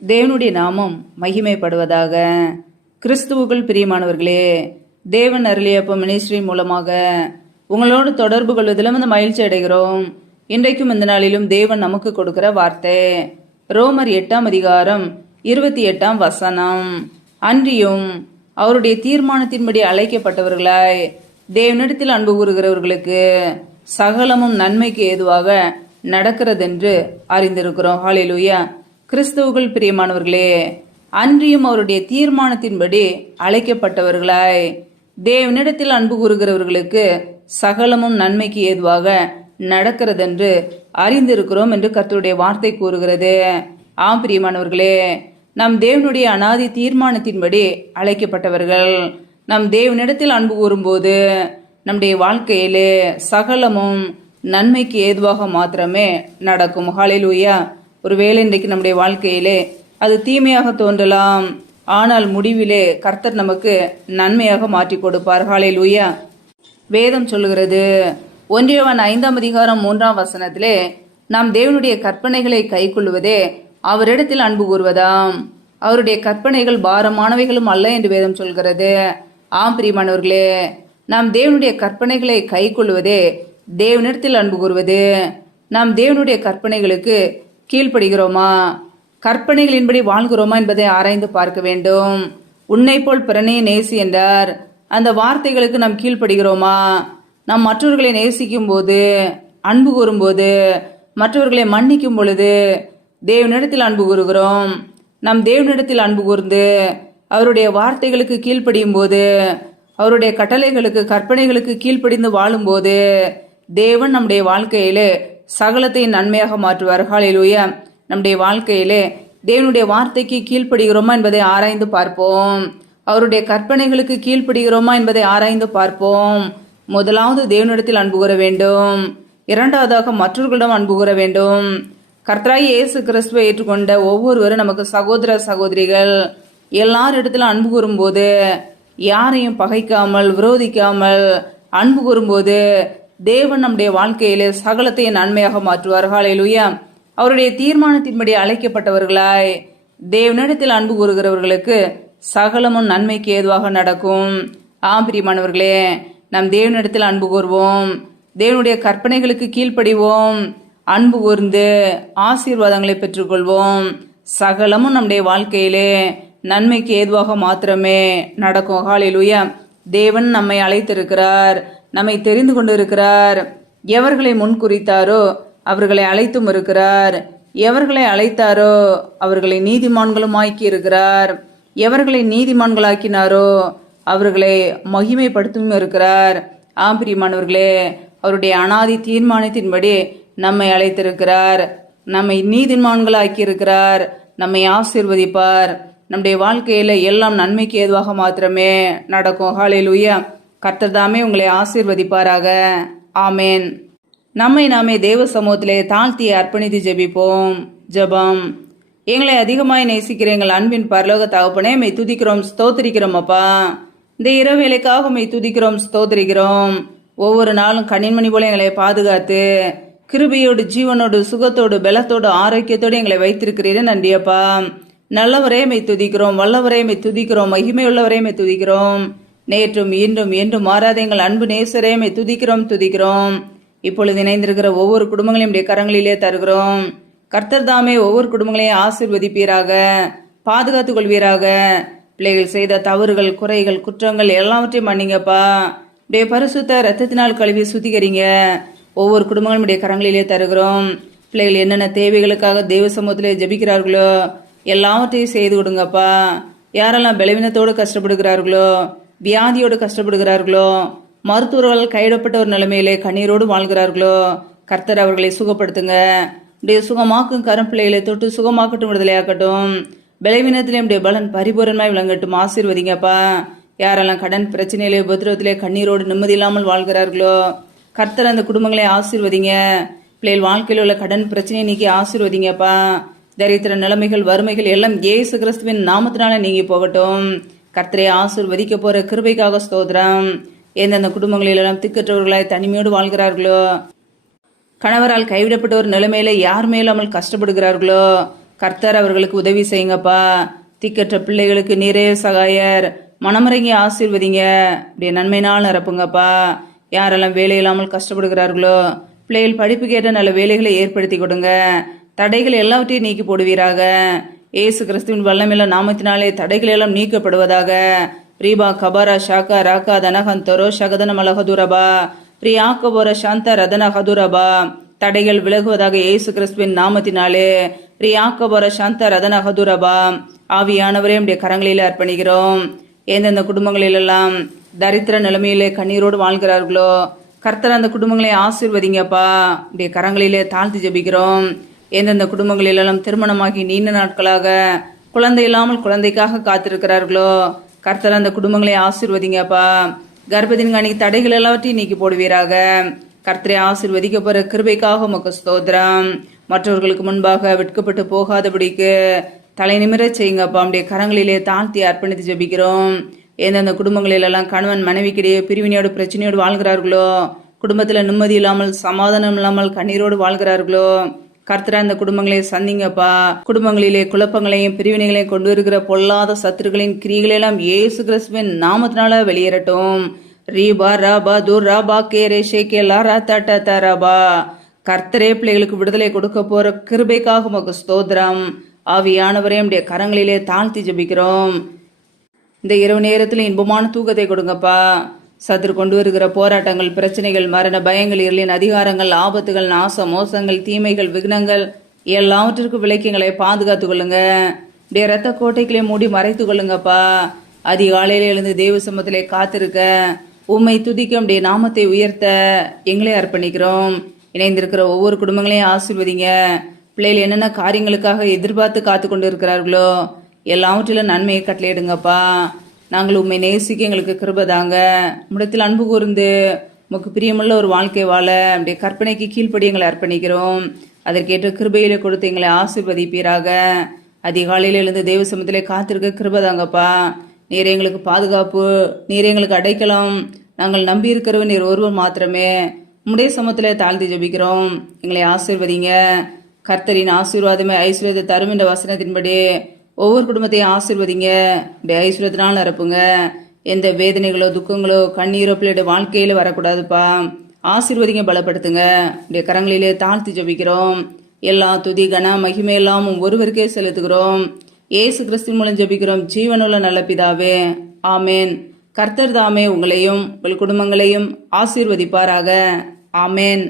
தேவனுடைய நாமம் மகிமைப்படுவதாக. கிறிஸ்துவுக்குள் பிரியமானவர்களே, தேவன் அருளியப்ப மினிஸ்ட்ரி மூலமாக உங்களோடு தொடர்பு கொள்வதிலும் இந்த மகிழ்ச்சி அடைகிறோம். இன்றைக்கும் இந்த நாளிலும் தேவன் நமக்கு கொடுக்கிற வார்த்தை ரோமர் 8ஆம் அதிகாரம் 28ஆம் வசனம். அன்றியும் அவருடைய தீர்மானத்தின்படி அழைக்கப்பட்டவர்களாய் தேவனிடத்தில் அன்பு கூறுகிறவர்களுக்கு சகலமும் நன்மைக்கு ஏதுவாக நடக்கிறதென்று அறிந்திருக்கிறோம். ஹல்லேலூயா. கிறிஸ்துவுக்குள் பிரியமானவர்களே, அன்றியும் அவருடைய தீர்மானத்தின்படி அழைக்கப்பட்டவர்களாய் தேவனிடத்தில் அன்பு கூறுகிறவர்களுக்கு சகலமும் நன்மைக்கு ஏதுவாக நடக்கிறதென்று அறிந்திருக்கிறோம் என்று கர்த்தருடைய வார்த்தை கூறுகிறது. ஆம் பிரியமானவர்களே, நம் தேவனுடைய அனாதி தீர்மானத்தின்படி அழைக்கப்பட்டவர்கள். நம் தேவனிடத்தில் அன்பு கூறும்போது நம்முடைய வாழ்க்கையிலே சகலமும் நன்மைக்கு ஏதுவாக மாத்திரமே நடக்கும். ஹல்லேலூயா. ஒருவேளை இன்றைக்கு நம்முடைய வாழ்க்கையிலே அது தீமையாக தோன்றலாம், ஆனால் முடிவிலே கர்த்தர் நமக்கு நன்மையாக மாற்றி கொடுப்பார். ஹல்லேலூயா. வேதம் சொல்லுகிறது, 1 யோவான் 5ஆம் அதிகாரம் 3ஆம் வசனத்திலே, நாம் தேவனுடைய கற்பனைகளை கைக்கொள்வதே அவரிடத்தில் அன்பு கூறுவதாம். அவருடைய கற்பனைகள் பாரமானவைகளும் அல்ல என்று வேதம் சொல்கிறது. ஆம் பிரியமானவர்களே, நாம் தேவனுடைய கற்பனைகளை கைக்கொள்வதே தேவனிடத்தில் அன்பு கூறுவது. நாம் தேவனுடைய கற்பனைகளுக்கு கீழ்ப்படுகிறோமா, கற்பனைகளின்படி வாழ்கிறோமா என்பதை ஆராய்ந்து பார்க்க வேண்டும். உன்னை போல் பிறனையை நேசி என்றார். அந்த வார்த்தைகளுக்கு நாம் கீழ்ப்படுகிறோமா? நாம் மற்றவர்களை நேசிக்கும் போது, அன்பு கூறும்போது, மற்றவர்களை மன்னிக்கும் பொழுது தேவனிடத்தில் அன்பு கூறுகிறோம். நம் தேவனிடத்தில் அன்பு கூர்ந்து அவருடைய வார்த்தைகளுக்கு கீழ்ப்படியும் போது, அவருடைய கட்டளைகளுக்கு கற்பனைகளுக்கு கீழ்ப்படிந்து வாழும்போது தேவன் நம்முடைய வாழ்க்கையிலே சகலத்தை நன்மையாக மாற்றுவார். ஹல்லேலூயா. நம்முடைய வாழ்க்கையிலே தேவனுடைய வார்த்தைக்கு கீழ்ப்படுகிறோமா என்பதை ஆராய்ந்து பார்ப்போம். அவருடைய கற்பனைகளுக்கு கீழ்ப்படுகிறோமா என்பதை ஆராய்ந்து பார்ப்போம். முதலாவது தேவனிடத்தில் அன்பு கூற வேண்டும். இரண்டாவதாக மற்றவர்களிடம் அன்பு கூற வேண்டும். கர்த்தராகிய இயேசு கிறிஸ்துவை ஏற்றுக்கொண்ட ஒவ்வொருவரும் நமக்கு சகோதர சகோதரிகள். எல்லாரிடத்திலும் அன்பு கூறும்போது, யாரையும் பகைக்காமல் விரோதிக்காமல் அன்பு கூறும்போது தேவன் நம்முடைய வாழ்க்கையிலே சகலத்தையும் நன்மையாக மாற்றுவார். ஹல்லேலூயா. அவருடைய தீர்மானத்தின்படி அழைக்கப்பட்டவர்களாய் தேவனிடத்தில் அன்பு கூறுகிறவர்களுக்கு சகலமும் நன்மைக்கு ஏதுவாக நடக்கும். ஆம் பிரியமானவர்களே, நாம் தேவனிடத்தில் அன்பு கூறுவோம், தேவனுடைய கற்பனைகளுக்கு கீழ்ப்படிவோம், அன்பு கூர்ந்து ஆசீர்வாதங்களை பெற்றுக்கொள்வோம். சகலமும் நம்முடைய வாழ்க்கையிலே நன்மைக்கு ஏதுவாக மாத்திரமே நடக்கும். ஹல்லேலூயா. தேவன் நம்மை அழைத்திருக்கிறார், நம்மை தெரிந்து கொண்டு இருக்கிறார். எவர்களை முன்குறித்தாரோ அவர்களை அழைத்தும் இருக்கிறார். எவர்களை அழைத்தாரோ அவர்களை நீதிமான்களும் ஆக்கி இருக்கிறார். எவர்களை நீதிமான்களாக்கினாரோ அவர்களை மகிமைப்படுத்தவும் இருக்கிறார். ஆம் பிரியமானவர்களே, அவருடைய அனாதி தீர்மானத்தின்படி நம்மை அழைத்திருக்கிறார், நம்மை நீதிமான்களாக்கி இருக்கிறார், நம்மை ஆசீர்வதிப்பார். நம்முடைய வாழ்க்கையில எல்லாம் நன்மைக்கு ஏதுவாக மாத்திரமே நடக்கும். ஹல்லேலூயா. கர்த்தர் தாமே உங்களை ஆசீர்வதிப்பாராக. ஆமேன். நம்மை நாமே தேவ சமூகத்திலே தாழ்த்தி அர்ப்பணித்து ஜெபிப்போம். ஜெபம். எங்களை அதிகமாய் நேசிக்கிற எங்கள் அன்பின் பரலோக தகப்பனே, மெய் துதிக்கிறோம், ஸ்தோத்திரிக்கிறோம். அப்பா, இந்த இரவு வேலைக்காக மெய் துதிக்கிறோம், ஸ்தோத்திரிக்கிறோம். ஒவ்வொரு நாளும் கண்ணின்மணி போல எங்களை பாதுகாத்து கிருபையோடு ஜீவனோடு சுகத்தோடு பலத்தோடு ஆரோக்கியத்தோடு எங்களை வைத்திருக்கிறீரே, நன்றியப்பா. நல்லவரே மெய் துதிக்கிறோம், வல்லவரே மெய் துதிக்கிறோம், மகிமையுள்ளவரே மெய் துதிக்கிறோம். நேற்றும் இன்றும் என்றும் மாறாத எங்கள் அன்பு நேசரே மெய் துதிக்கிறோம். இப்பொழுது இணைந்திருக்கிற ஒவ்வொரு குடும்பங்களையும் கரங்களிலே தருகிறோம். கர்த்தர் தாமே ஒவ்வொரு குடும்பங்களையும் ஆசீர்வதிப்பீராக, பாதுகாத்துக் கொள்வீராக. பிள்ளைகள் செய்த தவறுகள், குறைகள், குற்றங்கள் எல்லாவற்றையும் மன்னிங்கப்பா. பரிசுத்த ரத்தத்தினால் கழுவி சுத்திகரிங்க. ஒவ்வொரு குடும்பங்களும் கரங்களிலே தருகிறோம். பிள்ளைகள் என்னென்ன தேவைகளுக்காக தேவ சமூகத்திலே ஜெபிக்கிறார்களோ எல்லாவற்றையும் செய்து கொடுங்கப்பா. யாரெல்லாம் பலவீனத்தோடு கஷ்டப்படுகிறார்களோ, வியாதியோடு கஷ்டப்படுகிறார்களோ, மருத்துவர்கள் கைவிடப்பட்ட ஒரு நிலைமையிலே கண்ணீரோடு வாழ்கிறார்களோ, கர்த்தர் அவர்களை சுகப்படுத்துங்க. சுகமாக்கும் கரம் பிள்ளைகளை தொட்டு சுகமாக்கட்டும், விடுதலையாக்கட்டும். பலவீனத்திலே பலன் பரிபூரணமாய் விளங்கட்டும். ஆசீர்வதிங்கப்பா. யாரெல்லாம் கடன் பிரச்சனையிலே உபத்திரவத்திலே கண்ணீரோடு நிம்மதி இல்லாமல் வாழ்கிறார்களோ, கர்த்தர் அந்த குடும்பங்களை ஆசீர்வதிங்க. பிள்ளைகள் வாழ்க்கையில் உள்ள கடன் பிரச்சனையை நீக்கி ஆசீர்வதிங்கப்பா. தரித்திர நிலைமைகள், வறுமைகள் எல்லாம் இயேசு கிறிஸ்துவின் நாமத்தினால நீங்கி போகட்டும். கர்த்தரை ஆசீர்வதிக்க போற கிருபைக்காக ஸ்தோத்திரம். எந்தெந்த குடும்பங்களிலெல்லாம் திக்கற்றவர்களாய் தனிமையோடு வாழ்கிறார்களோ, கணவரால் கைவிடப்பட்ட ஒரு நிலைமையில யார் மேலாமல் கஷ்டப்படுகிறார்களோ, கர்த்தர் அவர்களுக்கு உதவி செய்யுங்கப்பா. திக்கற்ற பிள்ளைகளுக்கு நீரே சகாயர். மனமிறங்கி ஆசீர்வதிங்க. அப்படியே நன்மையினால் நிரப்புங்கப்பா. யாரெல்லாம் வேலை இல்லாமல் கஷ்டப்படுகிறார்களோ பிள்ளைகள் படிப்புக்கு ஏற்ற நல்ல வேலைகளை ஏற்படுத்தி கொடுங்க. தடைகள் எல்லாவற்றையும் நீக்கி போடுவீராக. ஏசு கிறிஸ்துவின் வல்லமையுள்ள நாமத்தினாலே தடைகள் எல்லாம் நீக்கப்படுவதாக. ரீபா கபாரா ஷாக்கா ராக்கா தனகந்தரோ ஷகதன மலகதுரபா ரியாக்கபோர சாந்த ரதன ஹதுரபா. தடைகள் விலகுவதாக இயேசு கிறிஸ்துவின் நாமத்தினாலே. ரியாக்கபோர சாந்த ரதன ஹதுரபா. ஆவியானவரே உடைய கரங்களில் அர்ப்பணிக்கிறோம். எந்தெந்த குடும்பங்களிலெல்லாம் தரித்திர நிலைமையிலே கண்ணீரோடு வாழ்கிறார்களோ கர்த்தர் அந்த குடும்பங்களை ஆசீர்வதிங்கப்பா. உடைய கரங்களிலே தாழ்த்தி ஜெபிக்கிறோம். எந்தெந்த குடும்பங்களிலெல்லாம் திருமணமாகி நீண்ட நாட்களாக குழந்தை இல்லாமல் குழந்தைக்காக காத்திருக்கிறார்களோ கர்த்தர் அந்த குடும்பங்களை ஆசீர்வதிங்கப்பா. கர்ப்பத்தின் அன்னைக்கு தடைகள் எல்லாவற்றையும் நீக்கி போடுவீராக. கர்த்தரை ஆசீர்வதிக்க போற கிருபைக்காக உமக்கு ஸ்தோத்திரம். மற்றவர்களுக்கு முன்பாக வெட்கப்பட்டு போகாதபடிக்கு தலை நிமிர செய்யுங்கப்பா. நம்முடைய கரங்களிலே தாழ்த்தி அர்ப்பணித்து ஜெபிக்கிறோம். எந்தெந்த குடும்பங்களிலெல்லாம் கணவன் மனைவிக்கிடையே பிரிவினையோடு பிரச்சனையோடு வாழ்கிறார்களோ குடும்பத்தில் நிம்மதி இல்லாமல் சமாதானம் இல்லாமல் கண்ணீரோடு வாழ்கிறார்களோ கர்த்தரா அந்த குடும்பங்களை சந்திங்கப்பா. குடும்பங்களிலே குழப்பங்களையும் பிரிவினைகளையும் கொண்டு வருகிற பொல்லாத சத்துருக்களின் கிரிகளெல்லாம் இயேசு கிறிஸ்துவின் நாமத்தினால வெளியேறட்டும். ரீபா ராபா தூர் ராபா கே ரேஷே கே லாரா தட்ட தரபா. கர்த்தரே பிள்ளைகளுக்கு விடுதலை கொடுக்க போற கிருபைக்காக உமக்கு ஸ்தோத்திரம். ஆவியானவரே உடைய கரங்களிலே தாழ்த்தி ஜெபிக்கிறோம். இந்த இரவு நேரத்தில் இன்பமான தூக்கத்தை கொடுங்கப்பா. சத்துரு கொண்டு வருகிற போராட்டங்கள், பிரச்சனைகள், மரண பயங்கள், இருளின் அதிகாரங்கள், ஆபத்துகள், நாச மோசங்கள், தீமைகள், விக்னங்கள் எல்லாவற்றிற்கும் விளக்கியங்களை பாதுகாத்து கொள்ளுங்க. இப்படிய ரத்த கோட்டைகளை மூடி மறைத்து கொள்ளுங்கப்பா. அதிகாலையில எழுந்து தேவ சமூகத்திலே காத்திருக்க உம்மை துதிக்க உடைய நாமத்தை உயர்த்த எங்களே அர்ப்பணிக்கிறோம். இணைந்திருக்கிற ஒவ்வொரு குடும்பங்களையும் ஆசீர்வதிங்க. பிள்ளைகள் என்னென்ன காரியங்களுக்காக எதிர்பார்த்து காத்து கொண்டு இருக்கிறார்களோ எல்லாவற்றிலும் நன்மையை கட்டளையிடுங்கப்பா. நாங்கள் உண்மை நேசிக்க எங்களுக்கு கிருபதாங்க. முடத்தில் அன்பு கூர்ந்து உமக்கு பிரியமுள்ள ஒரு வாழ்க்கை வாழ அப்படியே கற்பனைக்கு கீழ்ப்படி எங்களை அர்ப்பணிக்கிறோம். அதற்கேற்ற கிருபையில கொடுத்து எங்களை ஆசீர்வதிப்பீராக. அதிகாலையில் எழுந்து தேவ சமூகத்திலே காத்திருக்க கிருபதாங்கப்பா. நீர் எங்களுக்கு பாதுகாப்பு, நீர் எங்களுக்கு அடைக்கலம். நாங்கள் நம்பி இருக்கிறவன் நீர் ஒருவர் மாத்திரமே. உம்முடைய சமூகத்திலே தாழ்த்தி ஜெபிக்கிறோம். எங்களை ஆசீர்வதிங்க. கர்த்தரின் ஆசீர்வாதமே ஐஸ்வர்யத்தை தரும் என்ற வசனத்தின்படி ஒவ்வொரு குடும்பத்தையும் ஆசீர்வதிங்க. இப்படி ஐஸ்வர்யத்தினால் நிரப்புங்க. எந்த வேதனைகளோ துக்கங்களோ கண்ணீரோ பிள்ளையோட வாழ்க்கையில வரக்கூடாதுப்பா. ஆசீர்வதிங்க, பலப்படுத்துங்க. இப்படி கரங்களிலே தாழ்த்தி ஜெபிக்கிறோம். எல்லா துதி கன மகிமை எல்லாம் ஒருவருக்கே செலுத்துகிறோம். ஏசு கிறிஸ்துவின் மூலம் ஜெபிக்கிறோம் ஜீவனுள்ள நல்ல பிதாவே, ஆமேன். கர்த்தர் தாமே உங்களையும் உங்கள் குடும்பங்களையும் ஆசீர்வதிப்பாராக. ஆமேன்.